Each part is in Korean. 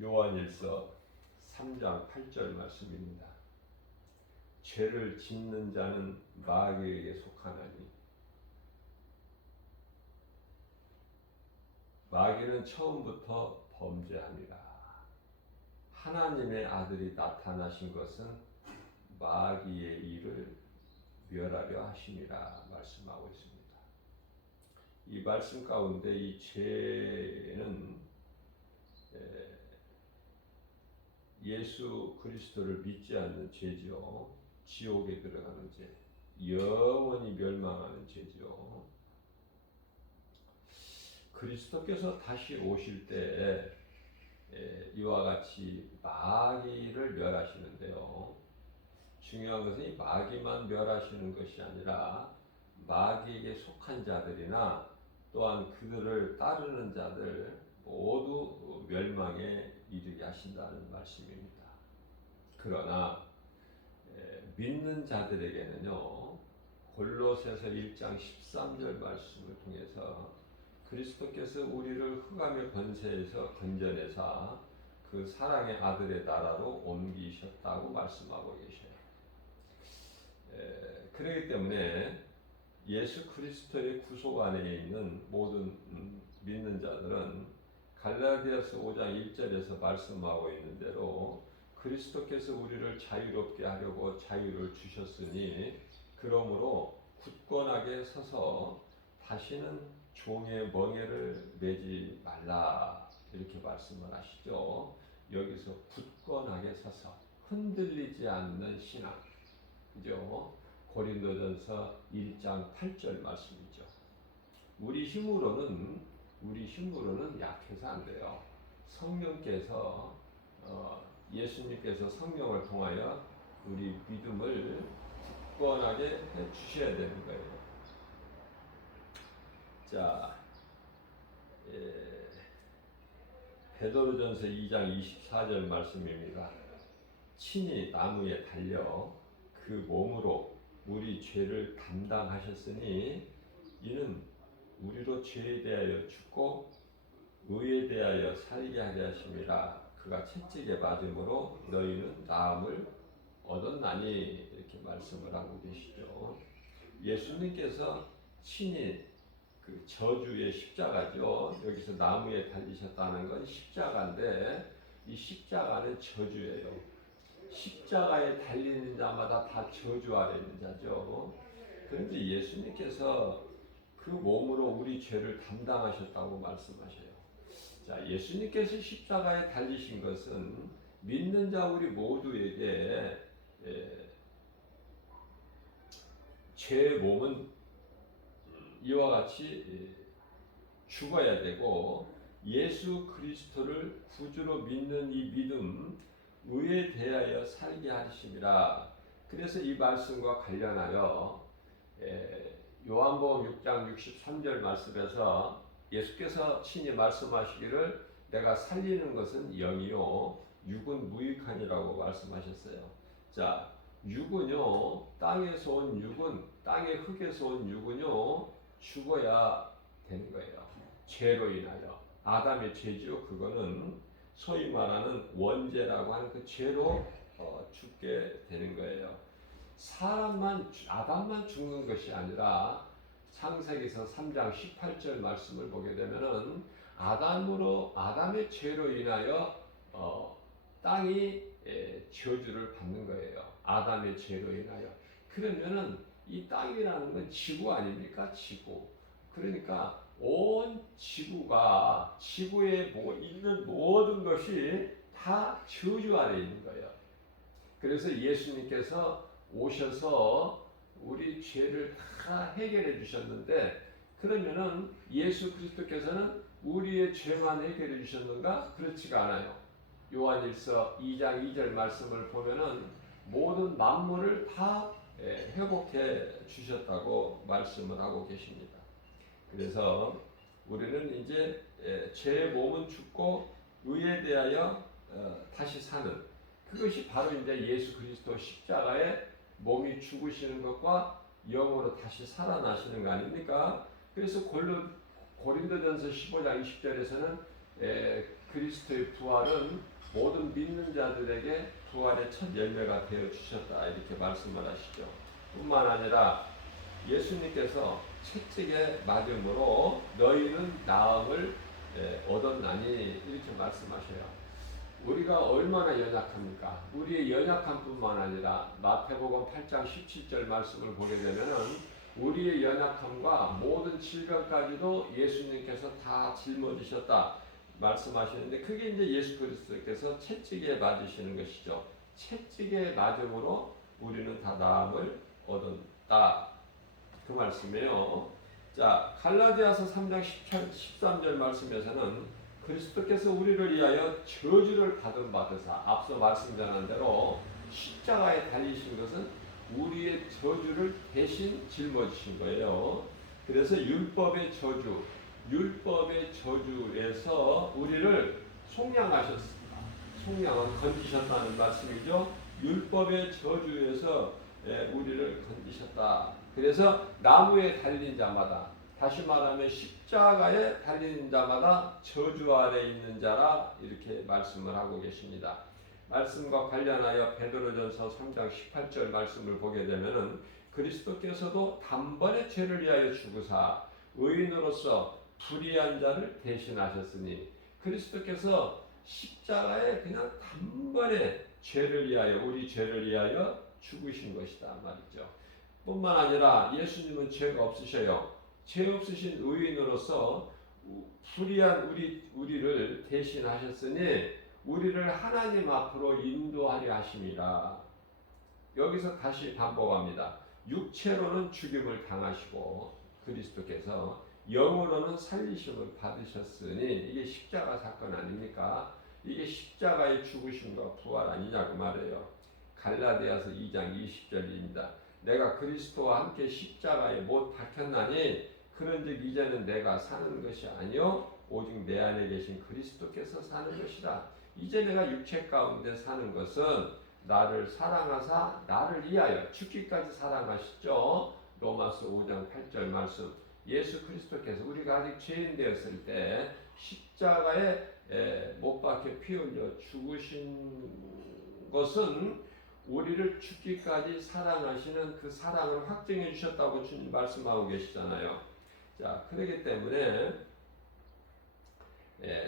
요한일서 3장 8절 말씀입니다. 죄를 짓는 자는 마귀에게 속하나니 마귀는 처음부터 범죄함이라. 하나님의 아들이 나타나신 것은 마귀의 일을 멸하려 하심이라 말씀하고 있습니다. 이 말씀 가운데 이 죄는 예수 그리스도를 믿지 않는 죄죠. 지옥에 들어가는 죄, 영원히 멸망하는 죄죠. 그리스도께서 다시 오실 때 이와 같이 마귀를 멸하시는데요. 중요한 것은 이 마귀만 멸하시는 것이 아니라 마귀에게 속한 자들이나 또한 그들을 따르는 자들 모두 멸망에 이르게 하신다는 말씀입니다. 그러나 믿는 자들에게는요, 골로새서 1장 13절 말씀을 통해서 그리스도께서 우리를 흑암의 권세에서 건져내사 그 사랑의 아들의 나라로 옮기셨다고 말씀하고 계셔요. 그렇기 때문에 예수 그리스도의 구속 안에 있는 모든 믿는 자들은 갈라디아서 5장 1절에서 말씀하고 있는 대로 그리스도께서 우리를 자유롭게 하려고 자유를 주셨으니 그러므로 굳건하게 서서 다시는 종의 멍에를 매지 말라 이렇게 말씀을 하시죠. 여기서 굳건하게 서서 흔들리지 않는 신앙, 그죠? 고린도전서 1장 8절 말씀이죠. 우리 힘으로는 약해서 안 돼요. 성령께서 예수님께서 성령을 통하여 우리 믿음을 굳건하게 해 주셔야 되는 거예요. 자, 베드로전서 2장 24절 말씀입니다. 친히 나무에 달려 그 몸으로 우리 죄를 담당하셨으니 이는 우리로 죄에 대하여 죽고 의에 대하여 살게 하려 하심이라. 그가 채찍에 맞음으로 너희는 나음을 얻었나니 이렇게 말씀을 하고 계시죠. 예수님께서 친히 그 저주의 십자가죠. 여기서 나무에 달리셨다는 건 십자가인데 이 십자가는 저주예요. 십자가에 달리는 자마다 다 저주 아래 있는 자죠. 그런데 예수님께서 그 몸으로 우리 죄를 담당하셨다고 말씀하셔요. 자, 예수님께서 십자가에 달리신 것은 믿는 자 우리 모두에게 죄의 몸은 이와 같이 죽어야 되고 예수 그리스도를 구주로 믿는 이 믿음 의에 대하여 살게 하심이라. 그래서 이 말씀과 관련하여 요한복음 6장 63절 말씀에서 예수께서 친히 말씀하시기를 내가 살리는 것은 영이요 육은 무익하니라고 말씀하셨어요. 자, 육은요, 땅에서 온 육은, 땅의 흙에서 온 육은요 죽어야 되는 거예요. 죄로 인하여. 아담의 죄죠. 그거는 소위 말하는 원죄라고 하는 그 죄로 죽게 되는 거예요. 아담만 죽는 것이 아니라 창세기서 3장 18절 말씀을 보게 되면은 아담의 죄로 인하여 땅이 저주를 받는 거예요. 아담의 죄로 인하여. 그러면은 이 땅이라는 건 지구 아닙니까? 지구. 그러니까 온 지구가 지구에 있는 모든 것이 다 저주 아래 있는 거예요. 그래서 예수님께서 오셔서 우리 죄를 다 해결해 주셨는데 그러면은 예수 그리스도께서는 우리의 죄만 해결해 주셨는가? 그렇지가 않아요. 요한일서 2장 2절 말씀을 보면은 모든 만물을 다 회복해 주셨다고 말씀을 하고 계십니다. 그래서 우리는 이제 죄의 몸은 죽고 의에 대하여 다시 사는 그것이 바로 이제 예수 그리스도 십자가에 몸이 죽으시는 것과 영으로 다시 살아나시는 거 아닙니까? 그래서 고린도전서 15장 20절에서는 그리스도의 부활은 모든 믿는 자들에게 부활의 첫 열매가 되어 주셨다 이렇게 말씀을 하시죠. 뿐만 아니라 예수님께서 채찍에 맞음으로 너희는 나음을 얻었나니 이렇게 말씀하셔요. 우리가 얼마나 연약합니까? 우리의 연약함뿐만 아니라 마태복음 8장 17절 말씀을 보게 되면은 우리의 연약함과 모든 질병까지도 예수님께서 다 짊어지셨다 말씀하시는데 그게 이제 예수 그리스도께서 채찍에 맞으시는 것이죠. 채찍에 맞음으로 우리는 다 나음을 얻었다 그 말씀이에요. 자, 갈라디아서 3장 13절 말씀에서는 그리스도께서 우리를 위하여 저주를 받으사 앞서 말씀 전한 대로 십자가에 달리신 것은 우리의 저주를 대신 짊어지신 거예요. 그래서 율법의 저주에서 우리를 속량하셨습니다. 속량은 건지셨다는 말씀이죠. 율법의 저주에서 우리를 건지셨다. 그래서 나무에 달린 자마다 다시 말하면 십자가에 달린 자마다 저주 아래 있는 자라 이렇게 말씀을 하고 계십니다. 말씀과 관련하여 베드로전서 3장 18절 말씀을 보게 되면은 그리스도께서도 단번에 죄를 위하여 죽으사 의인으로서 불의한 자를 대신하셨으니 그리스도께서 십자가에 그냥 단번에 죄를 위하여 우리 죄를 위하여 죽으신 것이다 말이죠. 뿐만 아니라 예수님은 죄가 없으셔요. 죄 없으신 의인으로서 불의한 우리를 대신하셨으니 우리를 하나님 앞으로 인도하려 하심이라. 여기서 다시 반복합니다. 육체로는 죽임을 당하시고 그리스도께서 영으로는 살리심을 받으셨으니 이게 십자가 사건 아닙니까? 이게 십자가의 죽으심과 부활 아니냐고 말해요. 갈라디아서 2장 20절입니다. 내가 그리스도와 함께 십자가에 못 박혔나니 그런즉 이제는 내가 사는 것이 아니요 오직 내 안에 계신 그리스도께서 사는 것이라. 이제 내가 육체 가운데 사는 것은 나를 사랑하사 나를 위하여 죽기까지 사랑하시죠. 로마서 5장 8절 말씀. 예수 그리스도께서 우리가 아직 죄인 되었을 때 십자가에 못 박혀 피 흘려 죽으신 것은 우리를 죽기까지 사랑하시는 그 사랑을 확증해 주셨다고 주님 말씀하고 계시잖아요. 자, 그렇기 때문에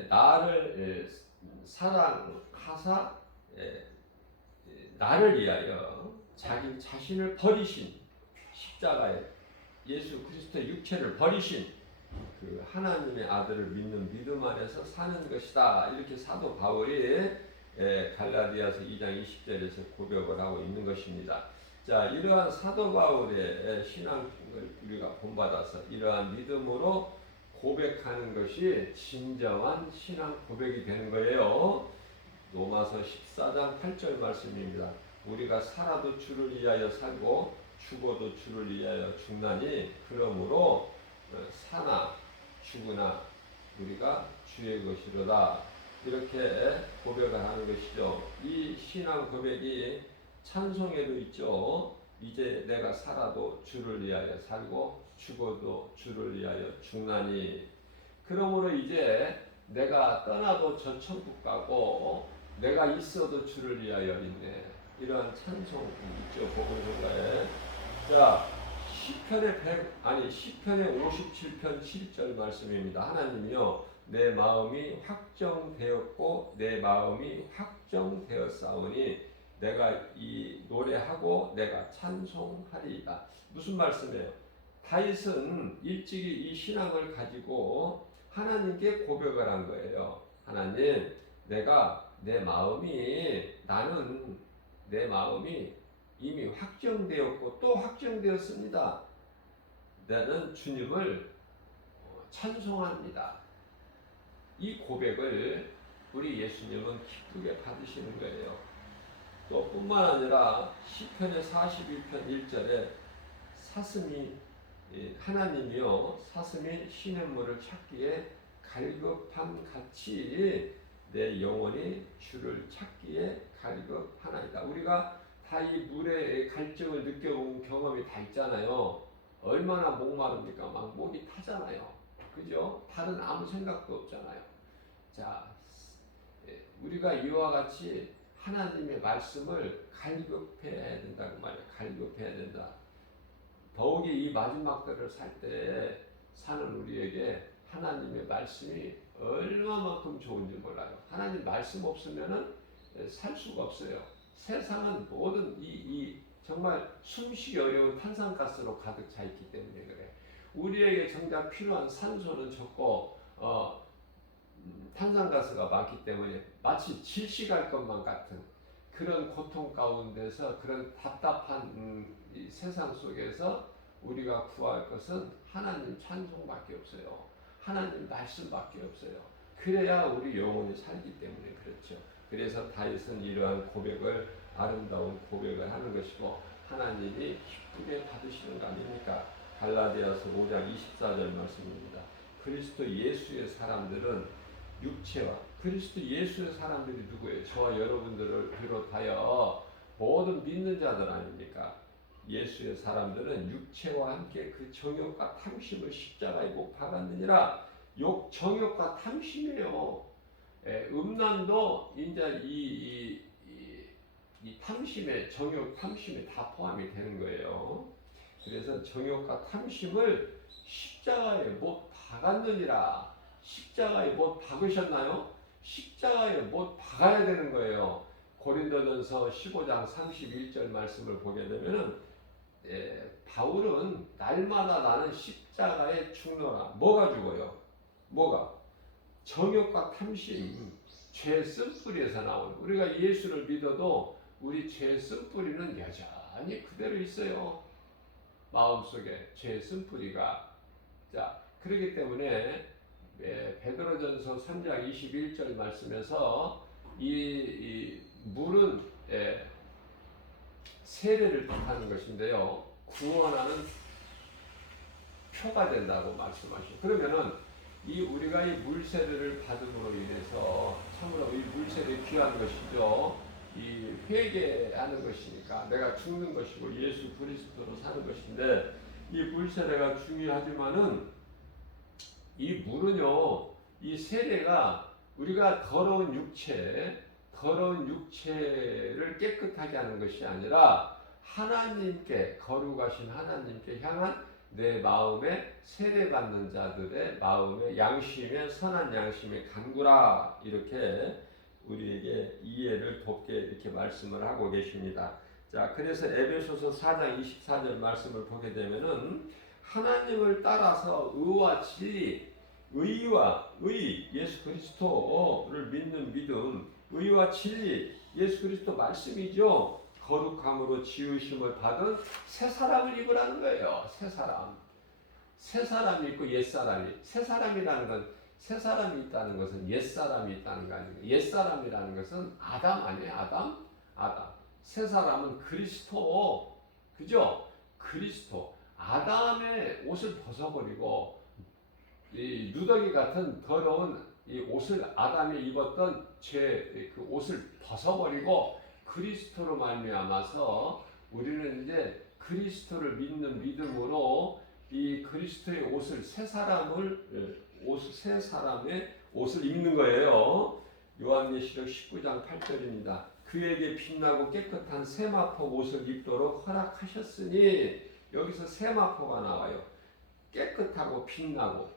나를 사랑하사 나를 위하여 자기 자신을 버리신 십자가에 예수 그리스도의 육체를 버리신 그 하나님의 아들을 믿는 믿음 안에서 사는 것이다. 이렇게 사도 바울이 갈라디아서 2장 20절에서 고백을 하고 있는 것입니다. 자, 이러한 사도 바울의 신앙을 우리가 본받아서 이러한 믿음으로 고백하는 것이 진정한 신앙 고백이 되는 거예요. 로마서 14장 8절 말씀입니다. 우리가 살아도 주를 위하여 살고 죽어도 주를 위하여 죽나니 그러므로 사나 죽으나 우리가 주의 것이로다. 이렇게 고백을 하는 것이죠. 이 신앙 고백이 찬송에도 있죠. 이제 내가 살아도 주를 위하여 살고 죽어도 주를 위하여 죽나니 그러므로 이제 내가 떠나도 저 천국 가고 내가 있어도 주를 위하여 있네. 이러한 찬송 있죠. 복음성가에. 자, 시편의 57편 7절 말씀입니다. 하나님이요 내 마음이 확정되었고 내 마음이 확정되었사오니 내가 이 노래하고 내가 찬송하리이다. 무슨 말씀이에요? 다윗은 일찍이 이 신앙을 가지고 하나님께 고백을 한 거예요. 하나님, 나는 내 마음이 이미 확정되었고 또 확정되었습니다. 나는 주님을 찬송합니다. 이 고백을 우리 예수님은 기쁘게 받으시는 거예요. 또 뿐만 아니라 시편의 41편 1절에 하나님이요 사슴이 시냇물을 찾기에 갈급함 같이 내 영혼이 주를 찾기에 갈급하나이다. 우리가 다 이 물의 갈증을 느껴본 경험이 다 있잖아요. 얼마나 목마릅니까? 막 목이 타잖아요. 그죠? 다른 아무 생각도 없잖아요. 자, 우리가 이와 같이 하나님의 말씀을 갈급해야 된다고 말이야. 갈급해야 된다. 더욱이 이 마지막 때를 살 때 사는 우리에게 하나님의 말씀이 얼마만큼 좋은지 몰라요. 하나님 말씀 없으면은 살 수가 없어요. 세상은 모든 이 정말 숨쉬기 어려운 탄산가스로 가득 차 있기 때문에 그래. 우리에게 정작 필요한 산소는 적고 탄산가스가 많기 때문에 마치 질식할 것만 같은 그런 고통 가운데서 그런 답답한 이 세상 속에서 우리가 구할 것은 하나님 찬송밖에 없어요. 하나님 말씀밖에 없어요. 그래야 우리 영혼이 살기 때문에 그렇죠. 그래서 다윗은 이러한 고백을 아름다운 고백을 하는 것이고 하나님이 기쁘게 받으시는 거 아닙니까? 갈라디아서 5장 24절 말씀입니다. 그리스도 예수의 사람들은 육체와 그리스도 예수의 사람들이 누구예요? 저와 여러분들을 비롯하여 모든 믿는 자들 아닙니까? 예수의 사람들은 육체와 함께 그 정욕과 탐심을 십자가에 못 박았느니라. 정욕과 탐심이에요. 음란도 이제 이 탐심에 정욕 탐심에 다 포함이 되는 거예요. 그래서 정욕과 탐심을 십자가에 못 박았느니라. 십자가에 못 박으셨나요? 십자가에 못 박아야 되는 거예요. 고린도전서 15장 31절 말씀을 보게 되면은 바울은 날마다 나는 십자가에 죽노라. 뭐가 죽어요? 뭐가? 정욕과 탐심, 죄 쓴뿌리에서 나오는. 우리가 예수를 믿어도 우리 죄 쓴뿌리는 여전히 그대로 있어요. 마음속에 죄 쓴뿌리가. 자, 그렇기 때문에 베드로전서 3장 21절 말씀에서 이 물은 세례를 뜻하는 것인데요. 구원하는 표가 된다고 말씀하시죠. 그러면은 우리가 이 물세례를 받음으로 인해서 참으로 이 물세례 귀한 것이죠. 이 회개하는 것이니까 내가 죽는 것이고 예수 그리스도로 사는 것인데 이 물세례가 중요하지만은 이 물은요, 이 세례가 우리가 더러운 육체를 깨끗하게 하는 것이 아니라 하나님께 거룩하신 하나님께 향한 내 마음에 세례받는 자들의 마음의 양심에 선한 양심의 간구라 이렇게 우리에게 이해를 돕게 이렇게 말씀을 하고 계십니다. 자, 그래서 에베소서 4장 24절 말씀을 보게 되면은 하나님을 따라서 의와 진리, 예수 그리스도를 믿는 믿음, 의와 진리, 예수 그리스도 말씀이죠. 거룩함으로 지으심을 받은 새 사람을 입으라는 거예요. 새 사람. 새 사람이 있고 옛 사람이. 새 사람이라는 건 새 사람이 있다는 것은 옛 사람이 있다는 거 아니에요. 옛 사람이라는 것은 아담 아니에요. 아담. 새 사람은 그리스도. 그죠? 그리스도. 아담의 옷을 벗어버리고 이 누더기 같은 더러운 이 옷을 아담이 입었던 그 옷을 벗어버리고 그리스도로 말미암아서 우리는 이제 그리스도를 믿는 믿음으로 이 그리스도의 옷을 새 사람의 옷을 입는 거예요. 요한계시록 19장 8절입니다. 그에게 빛나고 깨끗한 세마포 옷을 입도록 허락하셨으니 여기서 세마포가 나와요. 깨끗하고 빛나고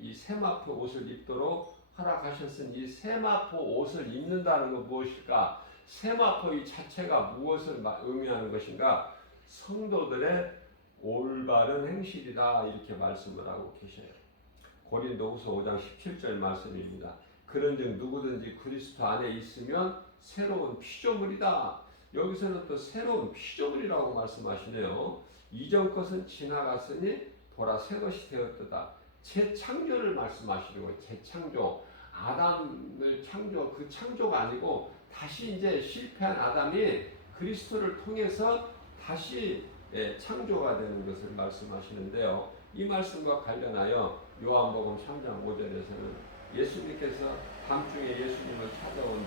이 세마포 옷을 입도록 허락하셨으니 이 세마포 옷을 입는다는 건 무엇일까? 세마포 이 자체가 무엇을 의미하는 것인가? 성도들의 올바른 행실이다 이렇게 말씀을 하고 계셔요. 고린도후서 5장 17절 말씀입니다. 그런즉 누구든지 그리스도 안에 있으면 새로운 피조물이다. 여기서는 또 새로운 피조물이라고 말씀하시네요. 이전 것은 지나갔으니 보라 새 것이 되었도다. 재창조를 말씀하시는 거예요. 재창조. 아담을 그 창조가 아니고 다시 이제 실패한 아담이 그리스도를 통해서 다시 창조가 되는 것을 말씀하시는데요. 이 말씀과 관련하여 요한복음 3장 5절에서는 예수님께서 밤중에 예수님을 찾아온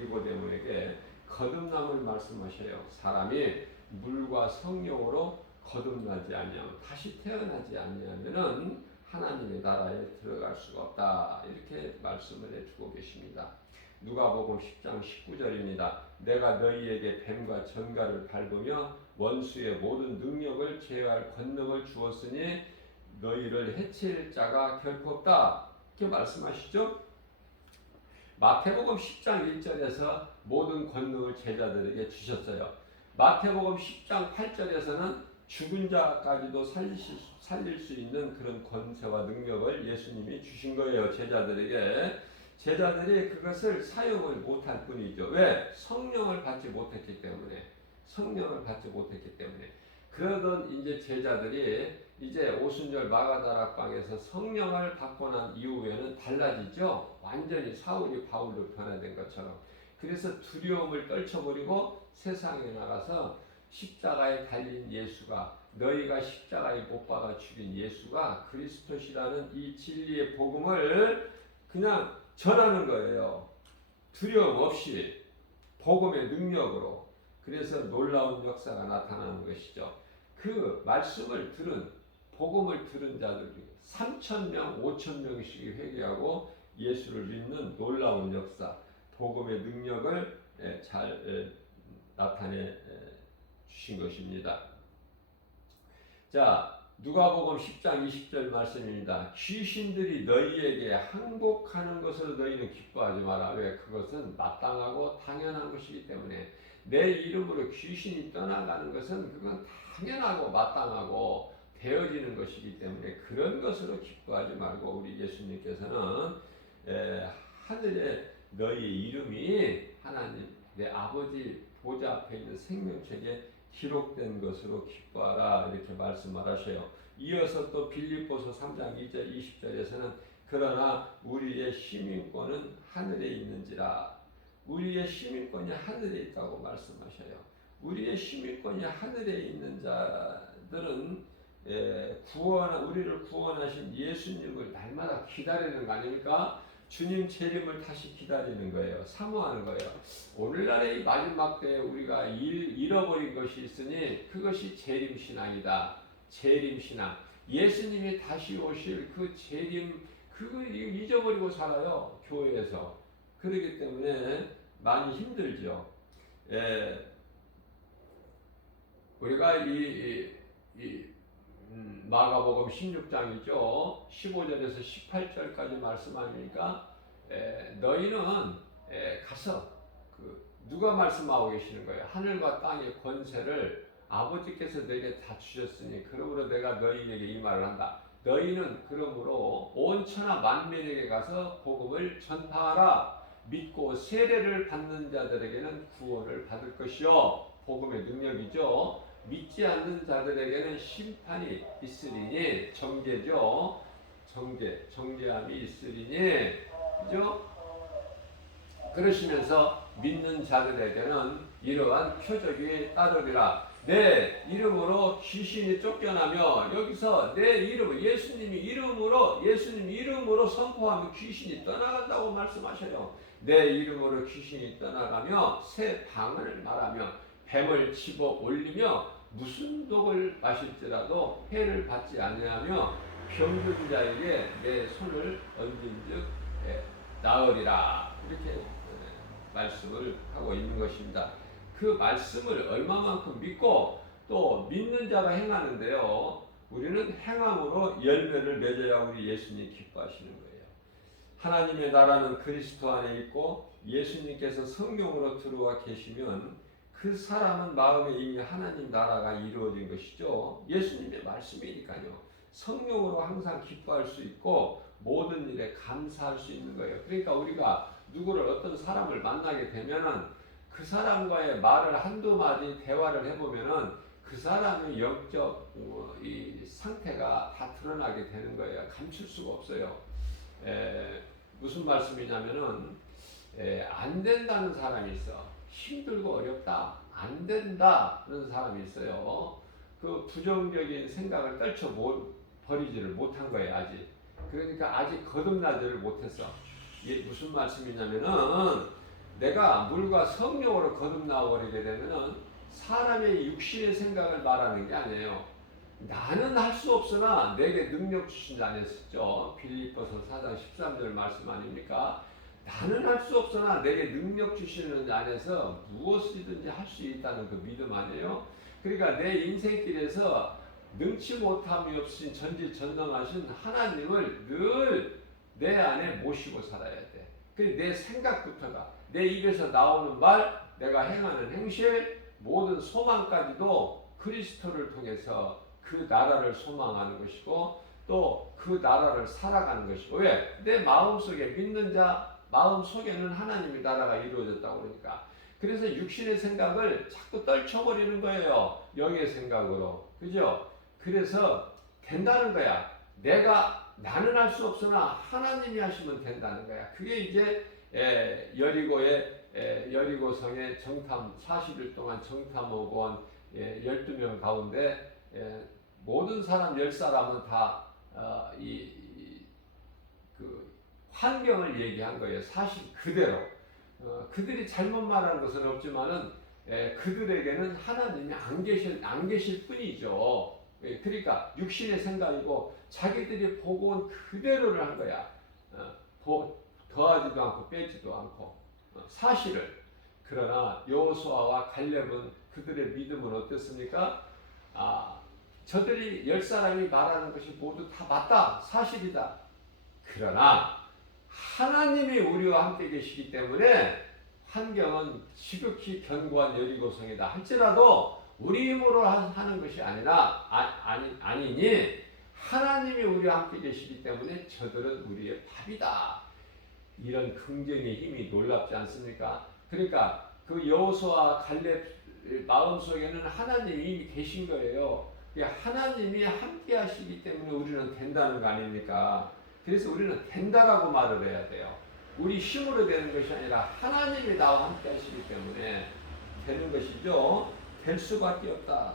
니고데모에게 거듭남을 말씀하셔요. 사람이 물과 성령으로 거듭나지 아니하면 다시 태어나지 아니하면은 하나님의 나라에 들어갈 수가 없다. 이렇게 말씀을 해주고 계십니다. 누가복음 10장 19절입니다. 내가 너희에게 뱀과 전갈을 밟으며 원수의 모든 능력을 제어할 권능을 주었으니 너희를 해칠 자가 결코 없다. 이렇게 말씀하시죠. 마태복음 10장 1절에서 모든 권능을 제자들에게 주셨어요. 마태복음 10장 8절에서는 죽은 자까지도 살릴 수 있는 그런 권세와 능력을 예수님이 주신 거예요. 제자들에게. 제자들이 그것을 사용을 못할 뿐이죠. 왜? 성령을 받지 못했기 때문에. 성령을 받지 못했기 때문에. 그러던 이제 제자들이 이제 오순절 마가다락방에서 성령을 받고 난 이후에는 달라지죠. 완전히 사울이 바울로 변화된 것처럼. 그래서 두려움을 떨쳐버리고 세상에 나가서 십자가에 달린 예수가, 너희가 십자가에 못 박아 죽인 예수가 그리스도시라는 이 진리의 복음을 그냥 전하는 거예요. 두려움 없이 복음의 능력으로. 그래서 놀라운 역사가 나타나는 것이죠. 그 말씀을 들은, 복음을 들은 자들이 3,000명, 5,000명씩이 회개하고 예수를 믿는 놀라운 역사, 복음의 능력을 잘 나타내 주신 것입니다. 자, 누가복음 10장 20절 말씀입니다. 귀신들이 너희에게 항복하는 것을 너희는 기뻐하지 마라. 왜? 그것은 마땅하고 당연한 것이기 때문에. 내 이름으로 귀신이 떠나가는 것은 그건 당연하고 마땅하고 되어지는 것이기 때문에 그런 것으로 기뻐하지 말고, 우리 예수님께서는 하늘에 너희 이름이 하나님 내 아버지 보좌 앞에 있는 생명책에 기록된 것으로 기뻐하라, 이렇게 말씀하셔요. 이어서 또 빌립보서 3장 2절 20절에서는 그러나 우리의 시민권은 하늘에 있는지라. 우리의 시민권이 하늘에 있다고 말씀하셔요. 우리의 시민권이 하늘에 있는 자들은 우리를 구원하신 예수님을 날마다 기다리는 거 아닙니까? 주님 재림을 다시 기다리는 거예요. 사모하는 거예요. 오늘날의 마지막 때에 우리가 잃어버린 것이 있으니 그것이 재림신앙이다. 재림신앙. 예수님이 다시 오실 그 재림, 그걸 잊어버리고 살아요. 교회에서. 그렇기 때문에 많이 힘들죠. 우리가 마가복음 16장이죠. 15절에서 18절까지 말씀하니까 너희는 가서 누가 말씀하고 계시는 거예요. 하늘과 땅의 권세를 아버지께서 내게 다 주셨으니 그러므로 내가 너희에게 이 말을 한다. 너희는 그러므로 온 천하 만민에게 가서 복음을 전파하라. 믿고 세례를 받는 자들에게는 구원을 받을 것이요. 복음의 능력이죠. 믿지 않는 자들에게는 심판이 있으리니, 정죄죠. 정죄함이 있으리니, 그죠? 그러시면서 믿는 자들에게는 이러한 표적이 따르리라. 내 이름으로 귀신이 쫓겨나며, 여기서 내 이름, 예수님 이름으로 선포하면 귀신이 떠나간다고 말씀하셔요. 내 이름으로 귀신이 떠나가며 새 방언을 말하며 뱀을 집어 올리며 무슨 독을 마실지라도 해를 받지 아니하며 병든 자에게 내 손을 얹은즉 나으리라. 이렇게 말씀을 하고 있는 것입니다. 그 말씀을 얼마만큼 믿고 또 믿는 자가 행하는데요. 우리는 행함으로 열매를 맺어야 우리 예수님 기뻐하시는 거예요. 하나님의 나라는 그리스도 안에 있고 예수님께서 성령으로 들어와 계시면 그 사람은 마음에 이미 하나님 나라가 이루어진 것이죠. 예수님의 말씀이니까요. 성령으로 항상 기뻐할 수 있고 모든 일에 감사할 수 있는 거예요. 그러니까 우리가 누구를 어떤 사람을 만나게 되면은 그 사람과의 말을 한두 마디 대화를 해보면은 그 사람의 영적 이 상태가 다 드러나게 되는 거예요. 감출 수가 없어요. 무슨 말씀이냐면은 안 된다는 사람이 있어. 힘들고 어렵다, 안 된다 그런 사람이 있어요. 그 부정적인 생각을 떨쳐버리지를 못한 거예요. 아직. 그러니까 아직 거듭나지를 못했어. 이게 무슨 말씀이냐면은 내가 물과 성령으로 거듭나 버리게 되면은 사람의 육신의 생각을 말하는 게 아니에요. 나는 할 수 없으나 내게 능력 주신 자 안에 있죠. 빌립보서 4장 13절 말씀 아닙니까? 나는 할 수 없으나 내게 능력 주시는 자 안에서 무엇이든지 할 수 있다는 그 믿음 아니에요? 그러니까 내 인생길에서 능치 못함이 없으신 전지전능하신 하나님을 늘 내 안에 모시고 살아야 돼. 내 생각부터가, 내 입에서 나오는 말, 내가 행하는 행실, 모든 소망까지도 그리스도를 통해서 그 나라를 소망하는 것이고 또 그 나라를 살아가는 것이고, 왜? 내 마음속에 믿는 자 마음속에는 하나님의 나라가 이루어졌다고 그러니까. 그래서 육신의 생각을 자꾸 떨쳐버리는 거예요. 영의 생각으로. 그죠? 그래서 된다는 거야. 나는 할 수 없으나 하나님이 하시면 된다는 거야. 그게 이제 여리고성의 정탐 40일 동안 정탐하고 온 12명 가운데 모든 사람 10사람은 다 그 환경을 얘기한 거예요. 사실 그대로. 그들이 잘못 말한 것은 없지만은 그들에게는 하나님이 안 계실 뿐이죠. 그러니까 육신의 생각이고 자기들이 보고 온 그대로를 한 거야. 더하지도 않고 빼지도 않고 사실을. 그러나 여호수아와 갈렙은 그들의 믿음은 어땠습니까? 저들이 10사람이 말하는 것이 모두 다 맞다. 사실이다. 그러나 하나님이 우리와 함께 계시기 때문에 환경은 지극히 견고한 여리고성이다 할지라도 우리 힘으로 하는 것이 아니니 하나님이 우리와 함께 계시기 때문에 저들은 우리의 밥이다. 이런 긍정의 힘이 놀랍지 않습니까? 그러니까 그 여호수아 갈렙 마음속에는 하나님이 이미 계신 거예요. 하나님이 함께 하시기 때문에 우리는 된다는 거 아닙니까? 그래서 우리는 된다라고 말을 해야 돼요. 우리 힘으로 되는 것이 아니라 하나님이 나와 함께 하시기 때문에 되는 것이죠. 될 수밖에 없다.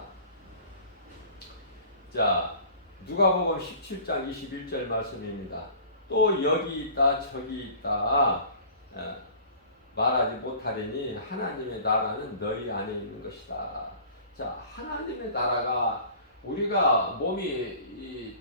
자, 누가복음 17장 21절 말씀입니다. 또 여기 있다 저기 있다 말하지 못하리니 하나님의 나라는 너희 안에 있는 것이다. 자, 하나님의 나라가 우리가 몸이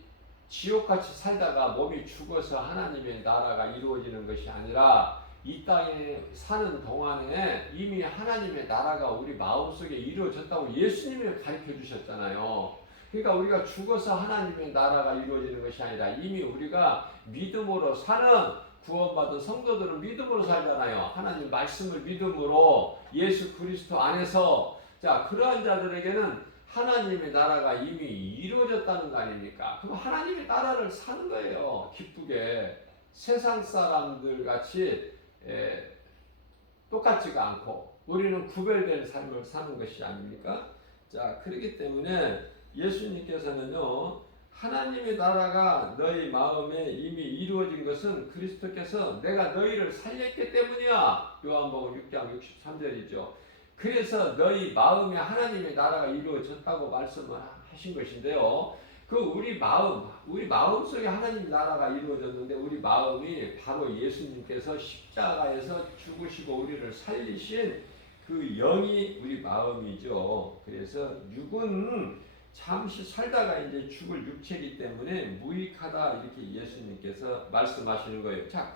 지옥같이 살다가 몸이 죽어서 하나님의 나라가 이루어지는 것이 아니라 이 땅에 사는 동안에 이미 하나님의 나라가 우리 마음속에 이루어졌다고 예수님이 가르쳐 주셨잖아요. 그러니까 우리가 죽어서 하나님의 나라가 이루어지는 것이 아니라 이미 우리가 믿음으로 사는 구원받은 성도들은 믿음으로 살잖아요. 하나님 말씀을 믿음으로 예수 그리스도 안에서 자 그러한 자들에게는 하나님의 나라가 이미 이루어졌다는 거 아닙니까? 그럼 하나님의 나라를 사는 거예요. 기쁘게 세상 사람들 같이 똑같지가 않고 우리는 구별된 삶을 사는 것이 아닙니까? 자 그렇기 때문에 예수님께서는요 하나님의 나라가 너희 마음에 이미 이루어진 것은 그리스도께서 내가 너희를 살렸기 때문이야. 요한복음 6장 63절이죠. 그래서 너희 마음에 하나님의 나라가 이루어졌다고 말씀하신 것인데요. 우리 마음 속에 하나님 나라가 이루어졌는데 우리 마음이 바로 예수님께서 십자가에서 죽으시고 우리를 살리신 그 영이 우리 마음이죠. 그래서 육은 잠시 살다가 이제 죽을 육체이기 때문에 무익하다 이렇게 예수님께서 말씀하시는 거예요. 자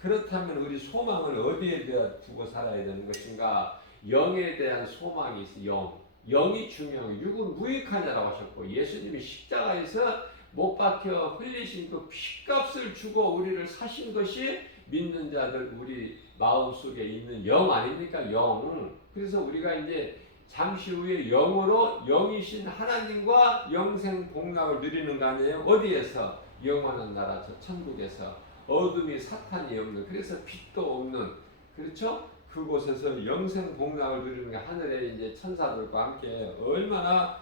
그렇다면 우리 소망을 어디에 두고 살아야 되는 것인가? 영에 대한 소망이 있어. 영이 중요해요. 육은 무익하냐라고 하셨고 예수님이 십자가에서 못 박혀 흘리신 그 피값을 주고 우리를 사신 것이 믿는 자들 우리 마음속에 있는 영 아닙니까? 영. 그래서 우리가 이제 잠시 후에 영으로 영이신 하나님과 영생 복락을 누리는 거 아니에요? 어디에서? 영원한 나라 저 천국에서 어둠이 사탄이 없는 그래서 빛도 없는 그렇죠? 그곳에서 영생 복락을 누리는 게 하늘에 이제 천사들과 함께 얼마나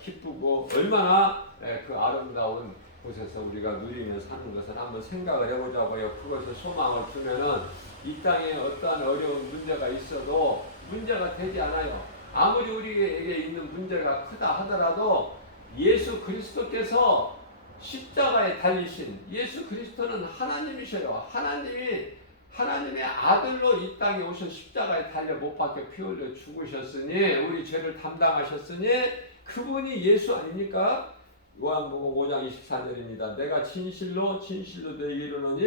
기쁘고 얼마나 그 아름다운 곳에서 우리가 누리며 사는 것을 한번 생각을 해보자고요. 그것을 소망을 두면은 이 땅에 어떠한 어려운 문제가 있어도 문제가 되지 않아요. 아무리 우리에게 있는 문제가 크다 하더라도 예수 그리스도께서 십자가에 달리신 예수 그리스도는 하나님이셔요. 하나님의 아들로 이 땅에 오셔 십자가에 달려 못 박혀 피 흘려 죽으셨으니 우리 죄를 담당하셨으니 그분이 예수 아닙니까? 요한복음 5장 24절입니다. 내가 진실로 너에게 이르노니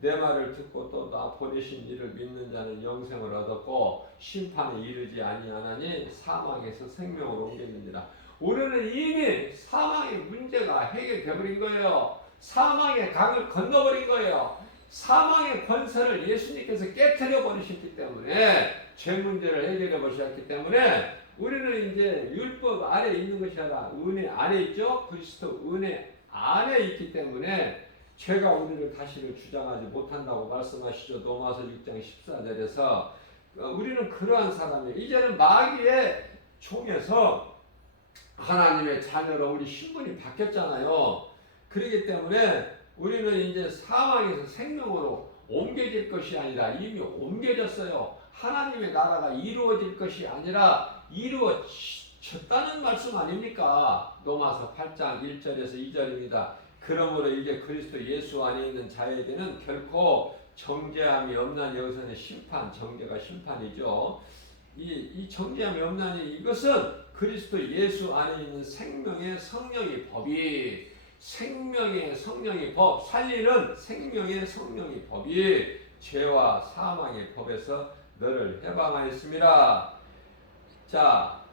내 말을 듣고 또 나 보내신 이를 믿는 자는 영생을 얻었고 심판에 이르지 아니하나니 사망에서 생명으로 옮겼느니라. 우리는 이미 사망의 문제가 해결되어 버린 거예요. 사망의 강을 건너버린 거예요. 사망의 권세를 예수님께서 깨트려 버리셨기 때문에 죄 문제를 해결해 버리셨기 때문에 우리는 이제 율법 아래 있는 것이 아니라 은혜 안에 있죠. 그리스도 은혜 안에 있기 때문에 죄가 우리를 다시를 주장하지 못한다고 말씀하시죠. 로마서 6장 14절에서 우리는 그러한 사람이에요. 이제는 마귀의 종에서 하나님의 자녀로 우리 신분이 바뀌었잖아요. 그렇기 때문에 우리는 이제 사망에서 생명으로 옮겨질 것이 아니라 이미 옮겨졌어요. 하나님의 나라가 이루어질 것이 아니라 이루어졌다는 말씀 아닙니까? 로마서 8장 1절에서 2절입니다. 그러므로 이제 그리스도 예수 안에 있는 자에게는 결코 정죄함이 없나니, 여기서는 심판, 정죄가 심판이죠. 이 정죄함이 없나니 이것은 그리스도 예수 안에 있는 생명의 성령의 법이, 생명의 성령의 법, 살리는 생명의 성령의 법이 죄와 사망의 법에서 너를 해방하였습니다. 자,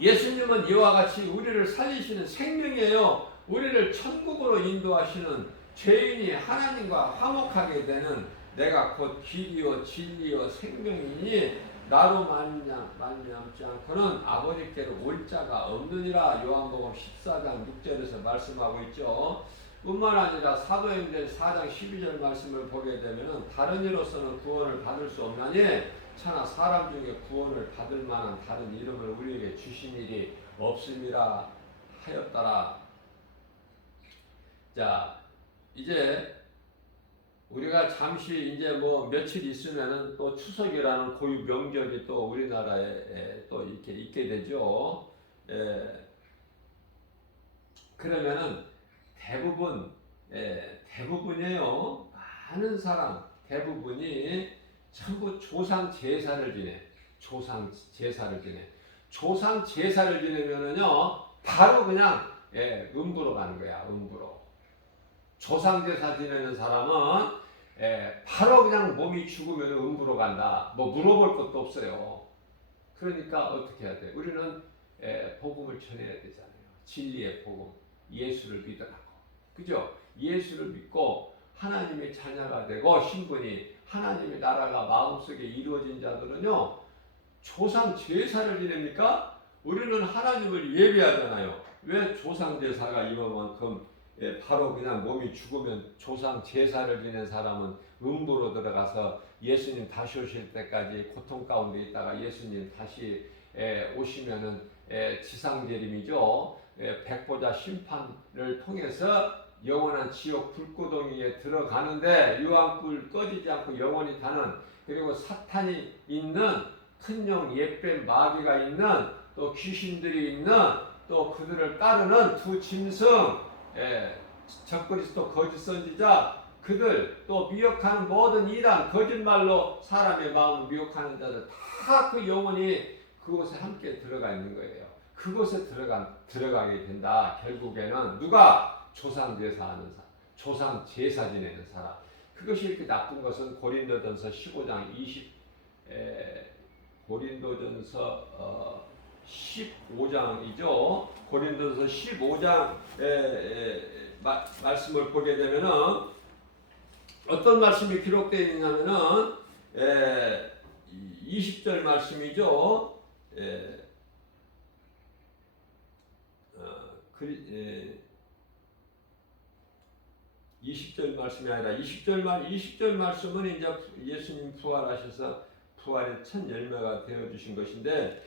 예수님은 이와 같이 우리를 살리시는 생명이에요. 우리를 천국으로 인도하시는, 죄인이 하나님과 화목하게 되는 내가 곧 길이요 진리요 생명이니 나로 말미암지 않고는 아버지께로 올 자가 없느니라. 요한복음 14장 6절에서 말씀하고 있죠. 뿐만 아니라 사도행전 4장 12절 말씀을 보게 되면 다른 이로서는 구원을 받을 수 없나니 차나 사람 중에 구원을 받을 만한 다른 이름을 우리에게 주신 일이 없음이라 하였더라. 자, 이제 우리가 잠시 이제 뭐 며칠 있으면은 또 추석이라는 고유 명절이 또 우리나라에 또 이렇게 있게 되죠. 그러면은 대부분이에요. 많은 사람 대부분이 전부 조상 제사를 지내. 조상 제사를 지내면은요 바로 그냥 음부로 가는 거야. 음부로. 조상 제사 지내는 사람은 바로 그냥 몸이 죽으면 음부로 간다. 뭐 물어볼 것도 없어요. 그러니까 어떻게 해야 돼? 우리는 복음을 전해야 되잖아요. 진리의 복음, 예수를 믿으라고. 그죠? 예수를 믿고 하나님의 자녀가 되고 신분이 하나님의 나라가 마음속에 이루어진 자들은요 조상 제사를 지냅니까? 우리는 하나님을 예배하잖아요. 왜 조상 제사가 이만큼 바로 그냥 몸이 죽으면 조상 제사를 지낸 사람은 음부로 들어가서 예수님 다시 오실 때까지 고통 가운데 있다가 예수님 다시 오시면은 지상재림이죠. 백보자 심판을 통해서 영원한 지옥 불구덩이에 들어가는데 유황불 꺼지지 않고 영원히 타는, 그리고 사탄이 있는 큰 영 옛뱀 마귀가 있는, 또 귀신들이 있는, 또 그들을 따르는 두 짐승, 적그리스도 거짓 선지자, 그들 또 미혹하는 모든 이단, 거짓말로 사람의 마음을 미혹하는 자들 다 그 영혼이 그곳에 함께 들어가 있는 거예요. 그곳에 들어가게 된다. 결국에는 누가? 조상 제사하는 사람, 조상 제사 지내는 사람. 그것이 이렇게 나쁜 것은 고린도전서 15장 15장이죠. 고린도전서 15장 말씀을 보게 되면은 어떤 말씀이 기록되어 있느냐면은 20절 말씀이죠. 20절 말씀이 아니라 20절 말씀은 이제 예수님 부활하셔서 부활의 첫 열매가 되어 주신 것인데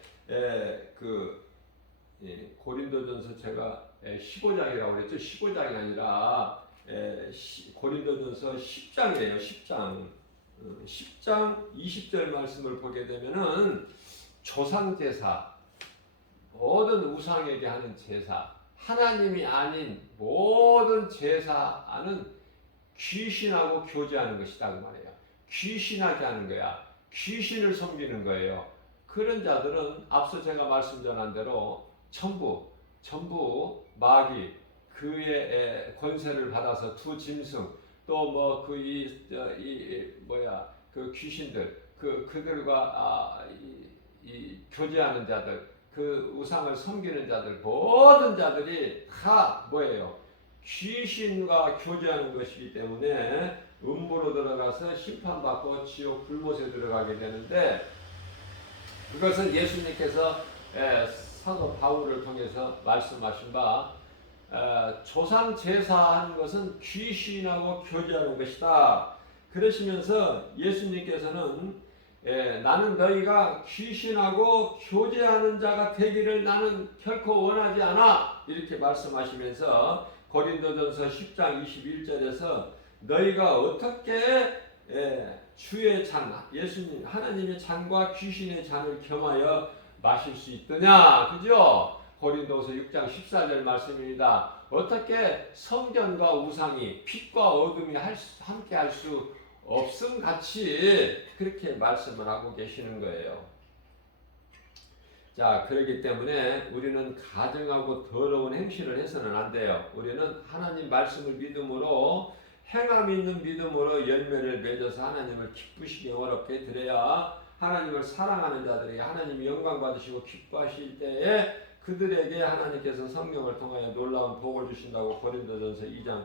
고린도전서 제가 15장이라고 그랬죠. 15장이 아니라 고린도전서 10장이에요. 10장 20절 말씀을 보게 되면은 조상 제사, 모든 우상에게 하는 제사, 하나님이 아닌 모든 제사는 귀신하고 교제하는 것이다 그 말이에요. 귀신하게 하는 거야. 귀신을 섬기는 거예요. 그런 자들은 앞서 제가 말씀 전한 대로 전부 마귀 그의 권세를 받아서 두 짐승 또 뭐 그 귀신들 그들과 이 교제하는 자들 그 우상을 섬기는 자들 모든 자들이 다 뭐예요? 귀신과 교제하는 것이기 때문에 음부로 들어가서 심판받고 지옥 불못에 들어가게 되는데 그것은 예수님께서 사도 바울을 통해서 말씀하신 바 조상 제사하는 것은 귀신하고 교제하는 것이다. 그러시면서 예수님께서는 나는 너희가 귀신하고 교제하는 자가 되기를 나는 결코 원하지 않아 이렇게 말씀하시면서 고린도전서 10장 21절에서 너희가 어떻게 주의 잔 예수님 하나님의 잔과 귀신의 잔을 겸하여 마실 수 있더냐 그죠? 고린도서 6장 14절 말씀입니다. 어떻게 성전과 우상이 빛과 어둠이 함께 할 수 없음 같이 그렇게 말씀을 하고 계시는 거예요. 자, 그렇기 때문에 우리는 가증하고 더러운 행실을 해서는 안 돼요. 우리는 하나님 말씀을 믿음으로 행함 있는 믿음으로 열매를 맺어서 하나님을 기쁘시게 어렵게 드려야 하나님을 사랑하는 자들이 하나님이 영광 받으시고 기뻐하실 때에 그들에게 하나님께서 성령을 통하여 놀라운 복을 주신다고 고린도전서 2장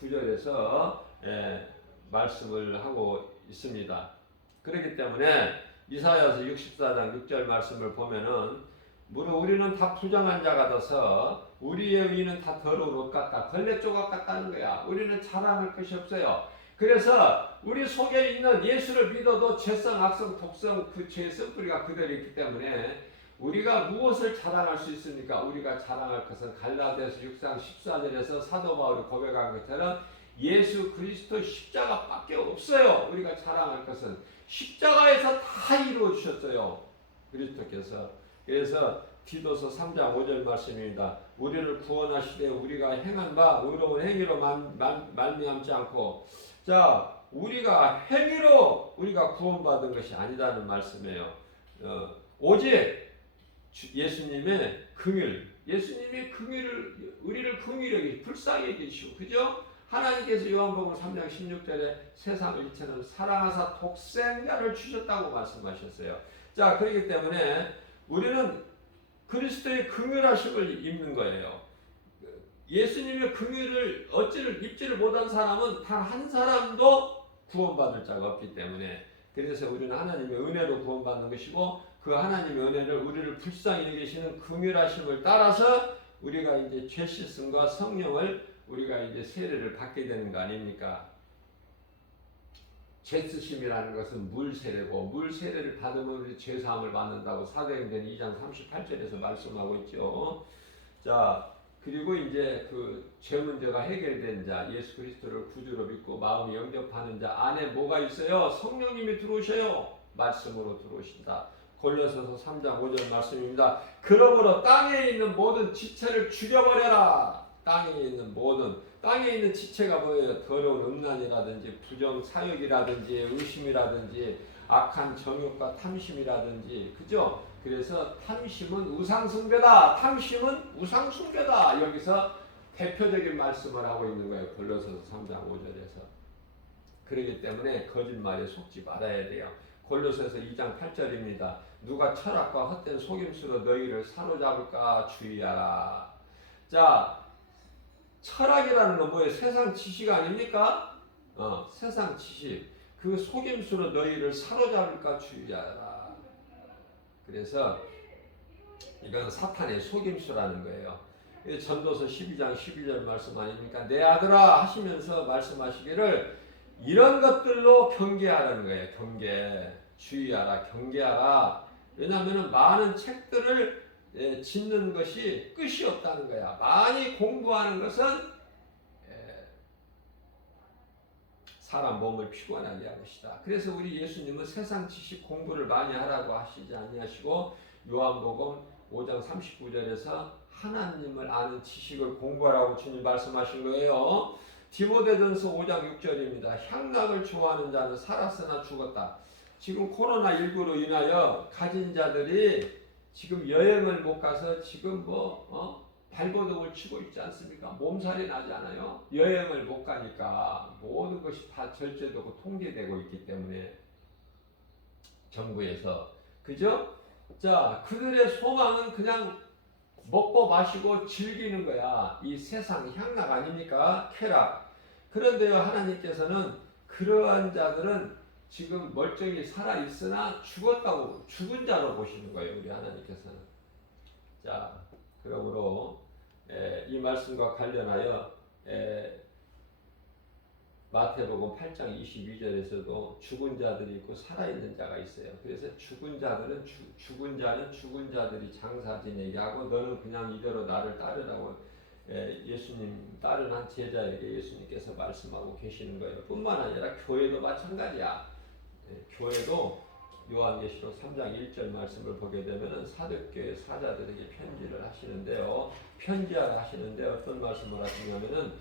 9절에서 말씀을 하고 있습니다. 그렇기 때문에 이사야서 64장 6절 말씀을 보면은 무릇 우리는 다 부정한 자가 돼서 우리의 의는 다 더러운 옷 같다. 걸레 조각 같다는 거야. 우리는 자랑할 것이 없어요. 그래서 우리 속에 있는 예수를 믿어도 죄성, 악성, 독성 그 죄의 쓴뿌리가 그대로 있기 때문에 우리가 무엇을 자랑할 수 있습니까? 우리가 자랑할 것은 갈라디아서 6장 14절에서 사도 바울이 고백한 것처럼 예수 그리스도 십자가밖에 없어요. 우리가 자랑할 것은 십자가에서 다 이루어 주셨어요. 그리스도께서. 그래서 디도서 3장 5절 말씀입니다. 우리를 구원하시되 우리가 행한 바 의로운 행위로 말미암지 않고 자 우리가 행위로 우리가 구원받은 것이 아니라는 말씀이에요. 오직 예수님의 긍휼, 예수님이 긍휼을 우리를 긍휼히 불쌍히 여기시고 그죠? 하나님께서 요한복음 3장 16절에 세상을 이처럼 사랑하사 독생자를 주셨다고 말씀하셨어요. 자, 그렇기 때문에 우리는 그리스도의 긍휼하심을 입는 거예요. 예수님의 긍휼을 입지를 못한 사람은 단 한 사람도 구원받을 자가 없기 때문에 그래서 우리는 하나님의 은혜로 구원받는 것이고 그 하나님의 은혜를 우리를 불쌍히 여기시는 긍휼하심을 따라서 우리가 이제 죄 씻음과 성령을 우리가 이제 세례를 받게 되는 거 아닙니까? 죄 쓰심이라는 것은 물 세례고 물 세례를 받으면 우리 죄 사함을 받는다고 사도행전 2장 38절에서 말씀하고 있죠. 자, 그리고 이제 그 죄 문제가 해결된 자, 예수 그리스도를 구주로 믿고 마음이 영접하는 자 안에 뭐가 있어요? 성령님이 들어오셔요. 말씀으로 들어오신다. 골로새서 3장 5절 말씀입니다. 그러므로 땅에 있는 모든 지체를 죽여버려라. 땅에 있는 지체가 뭐예요? 더러운 음란이라든지 부정 사욕이라든지 의심이라든지 악한 정욕과 탐심이라든지 그죠? 그래서 탐심은 우상숭배다. 여기서 대표적인 말씀을 하고 있는 거예요. 골로새서 3장 5절에서. 그렇기 때문에 거짓말에 속지 말아야 돼요. 골로새서 2장 8절입니다. 누가 철학과 헛된 속임수로 너희를 사로잡을까 주의하라. 자, 철학이라는 건 뭐예요? 세상 지식 아닙니까? 세상 지식. 그 속임수로 너희를 사로잡을까 주의하라. 그래서 이건 사탄의 속임수라는 거예요. 전도서 12장 12절 말씀 아닙니까? 내 아들아 하시면서 말씀하시기를 이런 것들로 경계하라는 거예요. 주의하라, 경계하라. 왜냐하면 많은 책들을 짓는 것이 끝이 없다는 거야. 많이 공부하는 것은 사람 몸을 피곤하게 할 것이다. 그래서 우리 예수님은 세상 지식 공부를 많이 하라고 하시지 아니하시고 요한복음 5장 39절에서 하나님을 아는 지식을 공부하라고 주님 말씀하신 거예요. 디모데전서 5장 6절입니다. 향락을 좋아하는 자는 살았으나 죽었다. 지금 코로나19로 인하여 가진 자들이 지금 여행을 못 가서 지금 발버둥을 치고 있지 않습니까? 몸살이 나지 않아요? 여행을 못 가니까 모든 것이 다 절제되고 통제되고 있기 때문에 정부에서 그죠? 자, 그들의 소망은 그냥 먹고 마시고 즐기는 거야. 이 세상 향락 아닙니까? 쾌락. 그런데요, 하나님께서는 그러한 자들은 지금 멀쩡히 살아 있으나 죽었다고 죽은 자로 보시는 거예요, 우리 하나님께서는. 자, 그러므로 이 말씀과 관련하여 마태복음 8장 22절에서도 죽은 자들이 있고 살아있는 자가 있어요. 그래서 죽은 자들은 죽은 자는 죽은 자들이 장사 지내게 하고 너는 그냥 이대로 나를 따르라고 예수님 따른 한 제자에게 예수님께서 말씀하고 계시는 거예요. 뿐만 아니라 교회도 마찬가지야. 교회도 요한계시록 3장 1절 말씀을 보게 되면은 사도교회 사자들에게 편지를 하시는데요. 편지하라 하시는데 어떤 말씀을 하시냐면은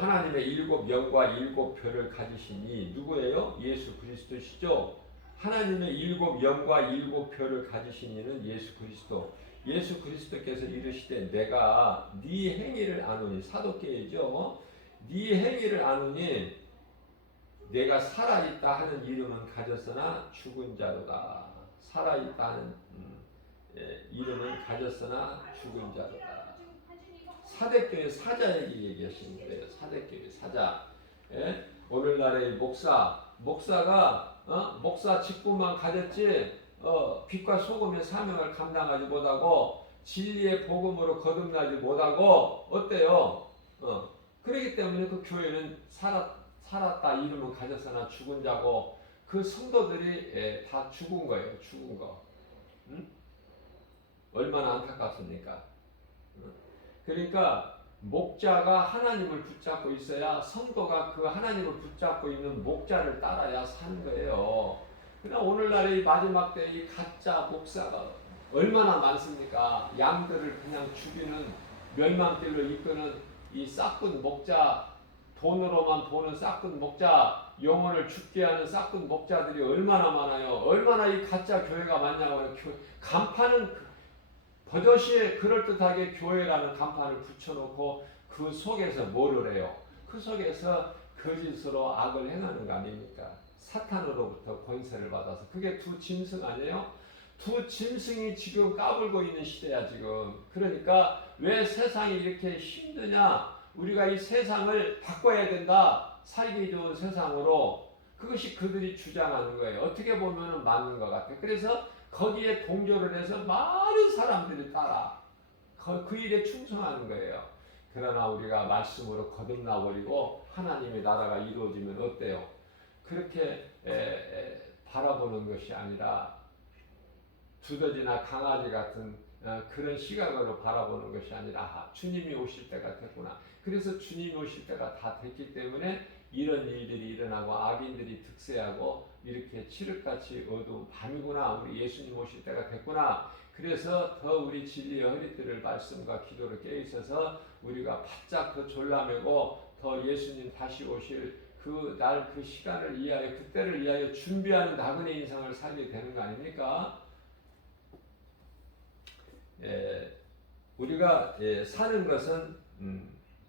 하나님의 일곱 영과 일곱 표를 가지시니 누구예요? 예수 그리스도시죠. 하나님의 일곱 영과 일곱 표를 가지신 이는 예수 그리스도. 예수 그리스도께서 이르시되 내가 네 행위를 아노니 사도계죠. 네 행위를 아노니 내가 살아있다 하는 이름은 가졌으나 죽은 자로다. 살아있다 하는 이름은 가졌으나 죽은 자로다. 사대교회 사자에게 얘기하시는 거예요. 사대교회 사자. 오늘날의 목사가 목사 직분만 가졌지 빛과 소금의 사명을 감당하지 못하고 진리의 복음으로 거듭나지 못하고 어때요? 그렇기 때문에 그 교회는 살았다 이름은 가졌으나 죽은 자고 그 성도들이 다 죽은 거예요. 죽은 거. 얼마나 안타깝습니까? 그러니까 목자가 하나님을 붙잡고 있어야 성도가 그 하나님을 붙잡고 있는 목자를 따라야 사는 거예요. 그러나 오늘날의 마지막 때 이 가짜 목사가 얼마나 많습니까? 양들을 그냥 죽이는 멸망길로 이끄는 이 싹군 목자, 돈으로만 보는 싹군 목자, 영혼을 죽게 하는 싹군 목자들이 얼마나 많아요. 얼마나 이 가짜 교회가 많냐고. 간판은 버젓이 그럴듯하게 교회라는 간판을 붙여놓고 그 속에서 뭐를 해요? 그 속에서 거짓으로 악을 행하는 거 아닙니까? 사탄으로부터 권세를 받아서. 그게 두 짐승 아니에요? 두 짐승이 지금 까불고 있는 시대야 지금. 그러니까 왜 세상이 이렇게 힘드냐? 우리가 이 세상을 바꿔야 된다. 살기 좋은 세상으로. 그것이 그들이 주장하는 거예요. 어떻게 보면 맞는 것 같아요. 그래서 거기에 동조를 해서 많은 사람들이 따라 그 일에 충성하는 거예요. 그러나 우리가 말씀으로 거듭나 버리고 하나님의 나라가 이루어지면 어때요? 그렇게 바라보는 것이 아니라 두더지나 강아지 같은 그런 시각으로 바라보는 것이 아니라 주님이 오실 때가 됐구나. 그래서 주님이 오실 때가 다 됐기 때문에 이런 일들이 일어나고 악인들이 득세하고 이렇게 칠흑같이 어두운 밤이구나. 우리 예수님 오실 때가 됐구나. 그래서 더 우리 진리의 허리띠를 말씀과 기도로 깨있어서 우리가 바짝 더 졸라매고 더 예수님 다시 오실 그 날 그 시간을 위하여 그때를 위하여 준비하는 나그네 인생을 살게 되는 거 아닙니까? 우리가 사는 것은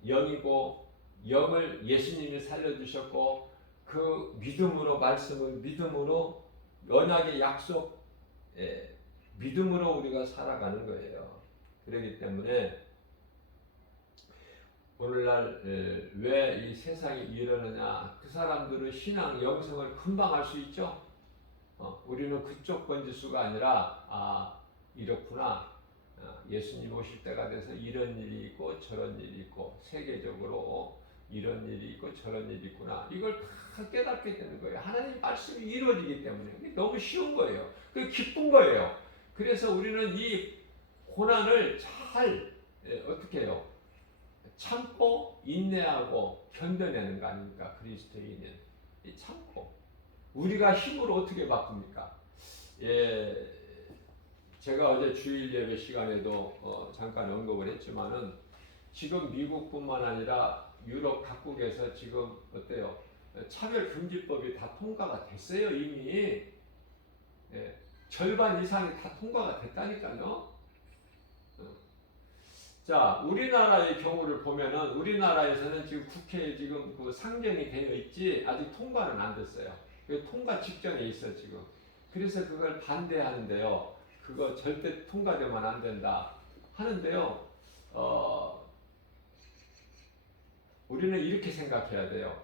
영이고 영을 예수님이 살려주셨고 그 믿음으로 말씀을 믿음으로 언약의 약속 믿음으로 우리가 살아가는 거예요. 그렇기 때문에 오늘날 왜 이 세상이 이러느냐? 그 사람들은 신앙 영성을 금방 알 수 있죠. 우리는 그쪽 번지수가 아니라 이렇구나. 예수님 오실 때가 돼서 이런 일이 있고 저런 일이 있고 세계적으로 이런 일이 있고 저런 일이 있구나. 이걸 다 깨닫게 되는 거예요. 하나님 말씀이 이루어지기 때문에 너무 쉬운 거예요. 그게 기쁜 거예요. 그래서 우리는 이 고난을 잘 어떻게 해요? 참고 인내하고 견뎌내는 거 아닙니까? 그리스도인은 참고 우리가 힘으로 어떻게 바꿉니까? 제가 어제 주일 예배 시간에도 잠깐 언급을 했지만은 지금 미국뿐만 아니라 유럽 각국에서 지금 어때요? 차별금지법이 다 통과가 됐어요 이미. 예, 절반 이상이 다 통과가 됐다니까요. 자, 우리나라의 경우를 보면은 우리나라에서는 지금 국회에 지금 그 상정이 되어 있지 아직 통과는 안 됐어요. 통과 직전에 있어 지금. 그래서 그걸 반대하는데요. 그거 절대 통과되면 안 된다 하는데요. 우리는 이렇게 생각해야 돼요.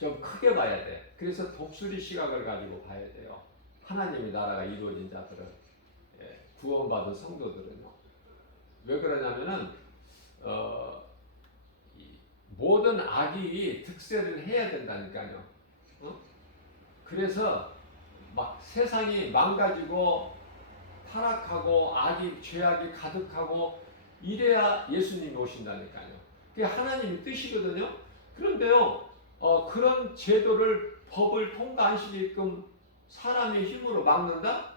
좀 크게 봐야 돼. 그래서 독수리 시각을 가지고 봐야 돼요. 하나님의 나라가 이루어진 자들은, 예, 구원받은 성도들은요. 왜 그러냐면은 모든 악이 득세를 해야 된다니까요. 그래서 막 세상이 망가지고 타락하고 악이 죄악이 가득하고 이래야 예수님이 오신다니까요. 그게 하나님의 뜻이거든요. 그런데요, 그런 제도를 법을 통과하시게끔 사람의 힘으로 막는다?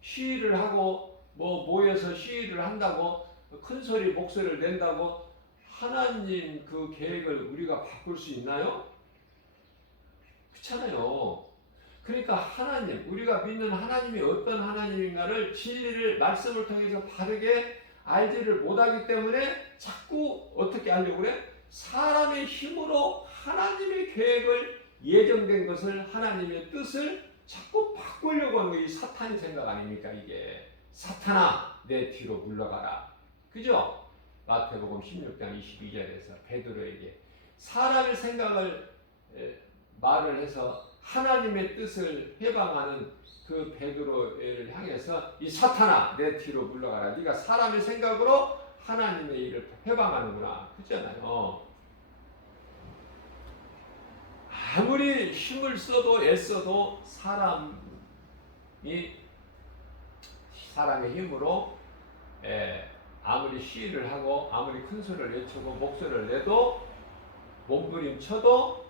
시위를 하고 뭐 모여서 시위를 한다고 큰 소리 목소리를 낸다고 하나님 그 계획을 우리가 바꿀 수 있나요? 그렇잖아요. 그러니까 하나님, 우리가 믿는 하나님이 어떤 하나님인가를 진리를 말씀을 통해서 바르게 알지를 못하기 때문에 자꾸 어떻게 하려고 그래? 사람의 힘으로 하나님의 계획을 예정된 것을 하나님의 뜻을 자꾸 바꾸려고 하는 게 이 사탄의 생각 아닙니까? 이게 사탄아 내 뒤로 물러가라. 그죠? 마태복음 16장 22절에서 베드로에게 사람의 생각을 말을 해서 하나님의 뜻을 해방하는 그 베드로를 향해서 이 사탄아 내 뒤로 물러가라. 네가 사람의 생각으로 하나님의 일을 해방하는구나. 그렇잖아요. 아무리 힘을 써도 애써도 사람의 힘으로 아무리 시위를 하고 아무리 큰 소리를 외치고 목소리를 내도 몸부림쳐도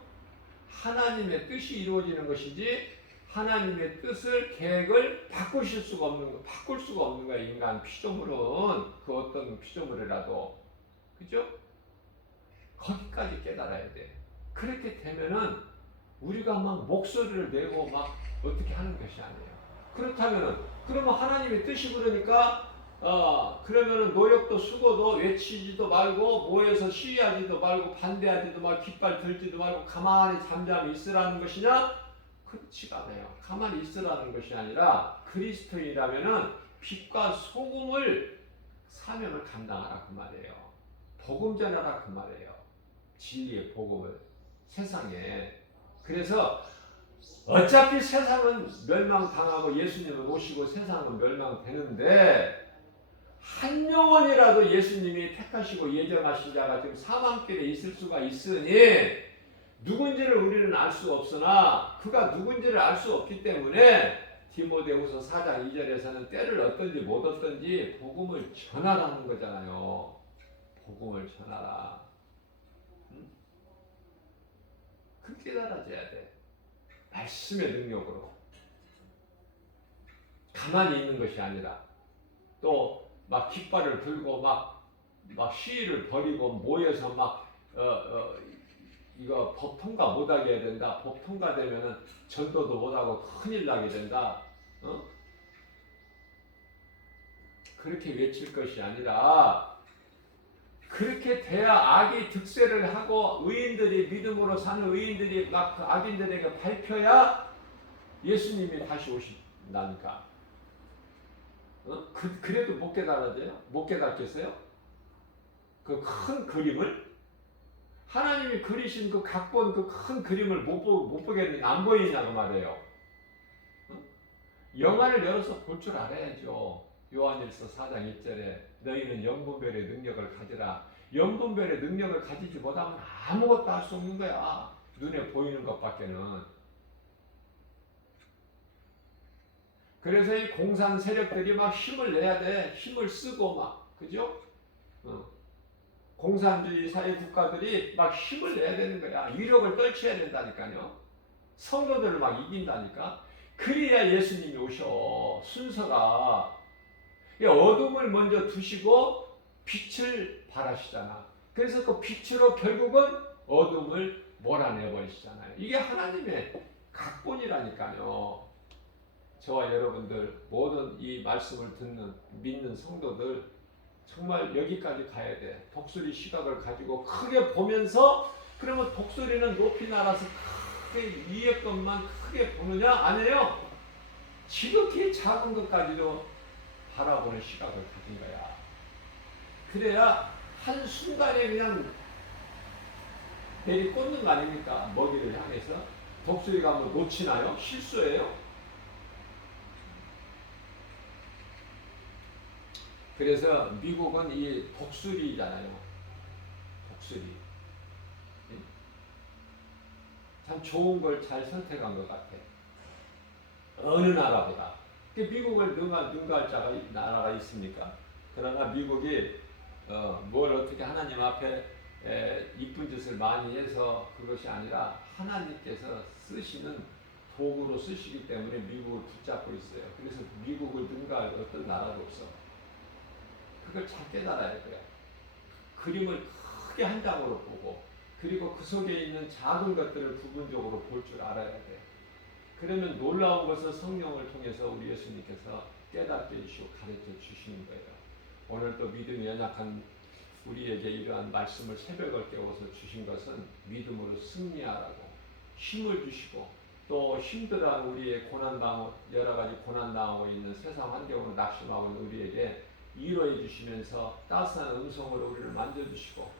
하나님의 뜻이 이루어지는 것이지 하나님의 뜻을 계획을 바꿀 수가 없는 거야. 인간 피조물은 그 어떤 피조물이라도 그죠? 거기까지 깨달아야 돼. 그렇게 되면은 우리가 막 목소리를 내고 막 어떻게 하는 것이 아니에요. 그러면 하나님의 뜻이 그러니까 그러면은 노력도 수고도 외치지도 말고 모여서 시위하지도 말고 반대하지도 말고 깃발 들지도 말고 가만히 잠잠히 있으라는 것이냐? 그렇지가 않아요. 가만히 있으라는 것이 아니라 그리스도인이라면은 빛과 소금을 사명을 감당하라 그 말이에요. 복음 전하라 그 말이에요. 진리의 복음을 세상에. 그래서 어차피 세상은 멸망당하고 예수님은 오시고 세상은 멸망되는데 한 영혼이라도 예수님이 택하시고 예정하신 자가 지금 사망길에 있을 수가 있으니 누군지를 우리는 알 수 없으나 그가 누군지를 알 수 없기 때문에 디모데후서 4장 2절에서는 때를 얻든지 못 얻든지 복음을 전하라는 거잖아요. 복음을 전하라. 그렇게 달아져야 돼. 말씀의 능력으로. 가만히 있는 것이 아니라 또 막 깃발을 들고 막 시위를 벌이고 모여서 이거 법 통과 못하게 해야 된다. 법 통과되면은 전도도 못하고 큰일 나게 된다. 그렇게 외칠 것이 아니라 그렇게 돼야 악이 득세를 하고 의인들이 믿음으로 사는 의인들이 막 그 악인들에게 밝혀야 예수님이 다시 오신다니까. 그래도 못 깨달아져요? 못 깨닫겠어요? 그 큰 그림을 하나님이 그리신 그 각본 그 큰 그림을 못 보겠는데 안 보이냐고 말이에요. 영안을 열어서 볼 줄 알아야죠. 요한일서 4장 1절에 너희는 영분별의 능력을 가지라. 영분별의 능력을 가지지 못하면 아무것도 할 수 없는 거야. 눈에 보이는 것밖에는. 그래서 이 공산 세력들이 막 힘을 내야 돼. 힘을 쓰고 막 그죠? 공산주의 사회 국가들이 막 힘을 내야 되는 거야. 위력을 떨쳐야 된다니까요. 성도들을 막 이긴다니까. 그래야 예수님이 오셔. 순서가. 어둠을 먼저 두시고 빛을 발하시잖아. 그래서 그 빛으로 결국은 어둠을 몰아내버리시잖아요. 이게 하나님의 각본이라니까요. 저와 여러분들 모든 이 말씀을 듣는 믿는 성도들 정말 여기까지 가야 돼. 독수리 시각을 가지고 크게 보면서 그러면 독수리는 높이 날아서 크게 위에 것만 크게 보느냐? 아니에요. 지극히 작은 것까지도 바라보는 시각을 가진 거야. 그래야 한순간에 그냥 배를 꽂는 거 아닙니까? 먹이를 향해서. 독수리가 뭐 놓치나요? 실수예요. 그래서 미국은 이 독수리잖아요. 독수리. 참 좋은 걸 잘 선택한 것 같아. 어느 나라보다. 미국을 능가할 자가 나라가 있습니까? 그러나 미국이 뭘 어떻게 하나님 앞에 이쁜 짓을 많이 해서 그것이 아니라 하나님께서 쓰시는 도구로 쓰시기 때문에 미국을 붙잡고 있어요. 그래서 미국을 능가할 어떤 나라도 없어. 그걸 잘 깨달아야 돼요. 그림을 크게 한 장으로 보고 그리고 그 속에 있는 작은 것들을 부분적으로 볼 줄 알아야 돼. 그러면 놀라운 것을 성령을 통해서 우리 예수님께서 깨닫게 해주시고 가르쳐 주시는 거예요. 오늘 또 믿음이 연약한 우리에게 이러한 말씀을 새벽을 깨워서 주신 것은 믿음으로 승리하라고 힘을 주시고 또 힘들어한 우리의 여러 가지 고난당하고 있는 세상 환경으로 낙심하고 있는 우리에게 위로해 주시면서 따스한 음성으로 우리를 만져주시고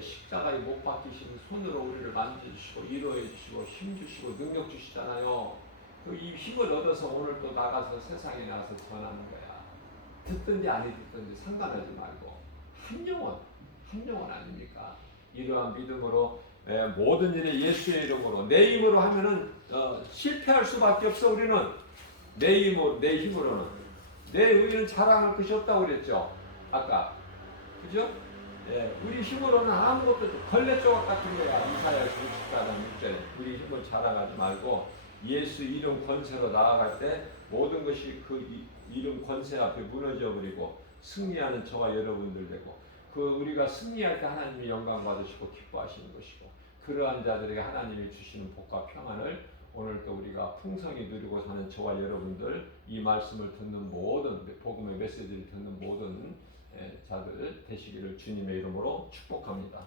십자가에 못 박히신 손으로 우리를 만져주시고 위로해 주시고 힘 주시고 능력 주시잖아요. 이 힘을 얻어서 오늘 또 나가서 세상에 나가서 전하는 거야. 듣든지 아니 듣든지 상관하지 말고 한 영혼 아닙니까? 이러한 믿음으로 모든 일에 예수의 이름으로 내 힘으로 하면은 실패할 수밖에 없어. 우리는 내 힘으로는 내 의는 자랑할 것이 없다고 그랬죠. 아까 그죠? 우리 힘으로는 아무것도 걸레 조각 같은 거야. 이사야 94장 6절 우리 힘을 자랑하지 말고 예수 이름 권세로 나아갈 때 모든 것이 그 이름 권세 앞에 무너져 버리고 승리하는 저와 여러분들 되고 그 우리가 승리할 때 하나님이 영광 받으시고 기뻐하시는 것이고 그러한 자들에게 하나님이 주시는 복과 평안을 오늘 또 우리가 풍성히 누리고 사는 저와 여러분들 이 말씀을 듣는 모든 복음의 메시지를 듣는 모든 자들 되시기를 주님의 이름으로 축복합니다.